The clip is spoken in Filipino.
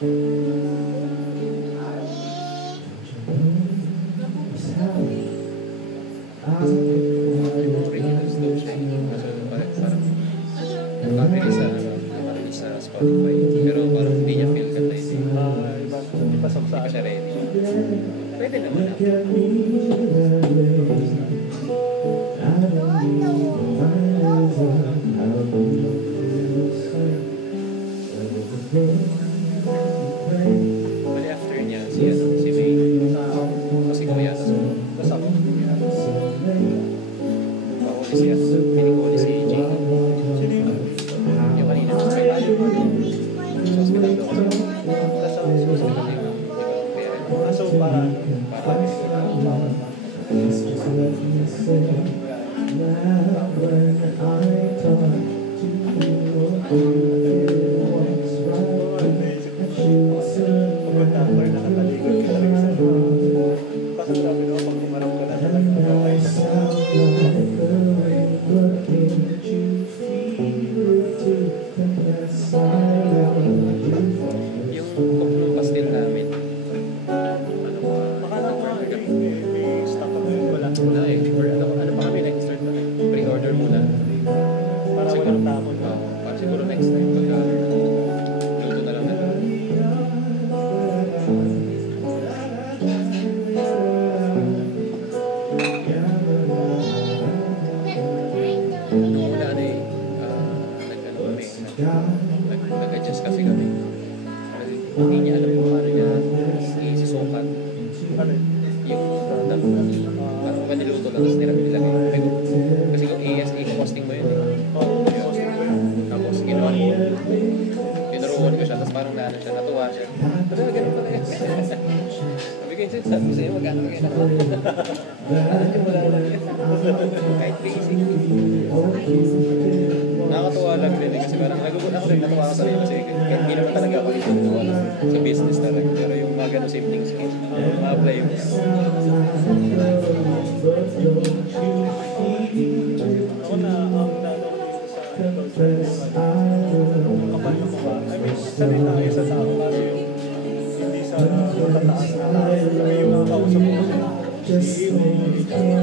Originals daw siya eh. Kaso parang nakakarinig sa Spotify. Pero parang hindi niya feel kanta yun eh. Hindi pa Hindi pa siya ready. Pwede naman ako. Bali after niya, si May. Kasi ko yata sa Basta ako. Pauli siya. Piling ko si Jay. Sino yun? Yung kanina. May tayo. Sa hospital daw. Nasa Sa hospital din. Kaya So, para yung kumpulong pastil namin. Wala eh. Ano pa kami next start na? Pre-order muna. para Siguro, walang tamon. para siguro next time pagka luto na lang na. Nung una ano eh, nag-ano kami, nag-adjust kasi kami. Kasi hindi niya alam kung paano niya isisukat. Ano yun? Yung product. Parang maniluto lang, tapos nilagay. Kasi kung i-posting mo yun eh. Tapos ginawa ko. Tinuruan ko siya, tapos parang naano siya, natuwa siya. Pero ganun pala yan. Sabi ko yun, sabi ko sa'yo, magkano kayo na. Alam niyo, wala lang yan. Kahit basic. Nakakatuwa lang din eh, kasi parang nagugulat ako rin, natuwa ako sa rin kasi kahit hindi naman talaga ako ito sa business talaga. Pero yung mga ganun simpleng skills, ma-apply yung Ako na ang tanong dito sa kapal na mukha. I mean, sabi na kayo sa tao kasi yung hindi sa matataas na tao. Yung kausap mo kasi CEO,